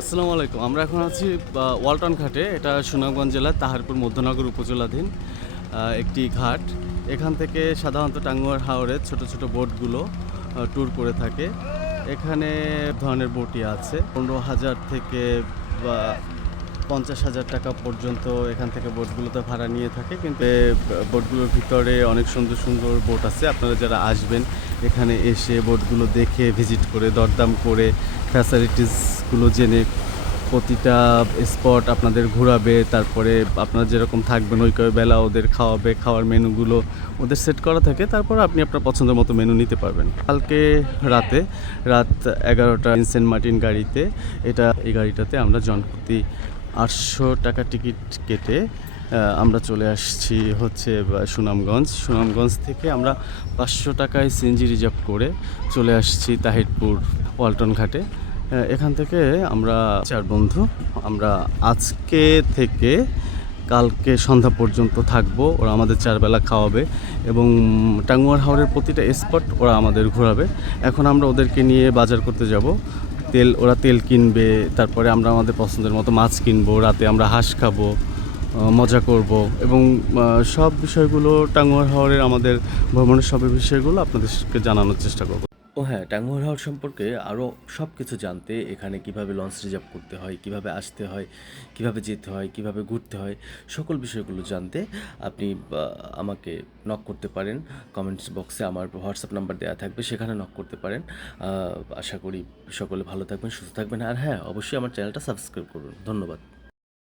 আসসালামু আলাইকুম। আমরা এখন আছি ওয়ালটন ঘাটে। এটা সুনামগঞ্জ জেলার তাহারপুর মধ্যনগর উপজেলাধীন একটি ঘাট। এখান থেকে সাধারণত টাঙ্গুয়ার হাওরের ছোট, ছোট বোটগুলো ট্যুর করে থাকে। এখানে ধরনের বোটই আছে। ১৫,০০০ থেকে বা ৫০,০০০ টাকা পর্যন্ত এখান থেকে বোটগুলোতে ভাড়া নিয়ে থাকে। কিন্তু বোটগুলোর ভিতরে অনেক সুন্দর, সুন্দর বোট আছে। আপনারা যারা আসবেন এখানে এসে বোটগুলো দেখে ভিজিট করে দরদাম করে ফ্যাসিলিটিসগুলো জেনে প্রতিটা স্পট আপনাদের ঘোরাবে। তারপরে আপনারা যেরকম থাকবেন ওই বেলা ওদের খাওয়াবে, খাওয়ার মেনুগুলো ওদের সেট করা থাকে। তারপর আপনি আপনার পছন্দের মতো মেনু নিতে পারবেন। কালকে রাত ১১টা সেন্ট মার্টিন গাড়িতে এই গাড়িটাতে আমরা জনপ্রতি ৮০০ টাকা টিকিট কেটে আমরা চলে আসছি হচ্ছে সুনামগঞ্জ থেকে আমরা ৫০০ টাকায় সিএনজি রিজার্ভ করে চলে আসছি তাহিরপুর ওয়ালটন ঘাটে। এখান থেকে আমরা ৪ বন্ধু আমরা আজকে থেকে কালকে সন্ধ্যা পর্যন্ত থাকবো। ওরা আমাদের ৪ বেলা খাওয়াবে এবং টাঙ্গুয়ার হাওরের প্রতিটা স্পট ওরা আমাদের ঘোরাবে। এখন আমরা ওদেরকে নিয়ে বাজার করতে যাব। ওরা তেল কিনবে, তারপরে আমরা আমাদের পছন্দের মতো মাছ কিনবো, রাতে আমরা হাঁস খাবো, মজা করব এবং সব বিষয়গুলো টাঙ্গুয়ার হাওরের আমাদের ভ্রমণের সব বিষয়গুলো আপনাদেরকে জানানোর চেষ্টা করব। ও হ্যাঁ, টাঙ্গুয়ার হাওর সম্পর্কে আরও সব কিছু জানতে, এখানে কিভাবে লঞ্চ রিজার্ভ করতে হয়, কিভাবে আসতে হয়, কিভাবে যেতে হয়, কিভাবে ঘুরতে হয়, সকল বিষয়গুলো জানতে আপনি আমাকে নক করতে পারেন। কমেন্টস বক্সে আমার হোয়াটসঅ্যাপ নাম্বার দেওয়া থাকবে, সেখানে নক করতে পারেন। আশা করি সকলে ভালো থাকবেন, সুস্থ থাকবেন। আর হ্যাঁ, অবশ্যই আমার চ্যানেলটা সাবস্ক্রাইব করুন। ধন্যবাদ।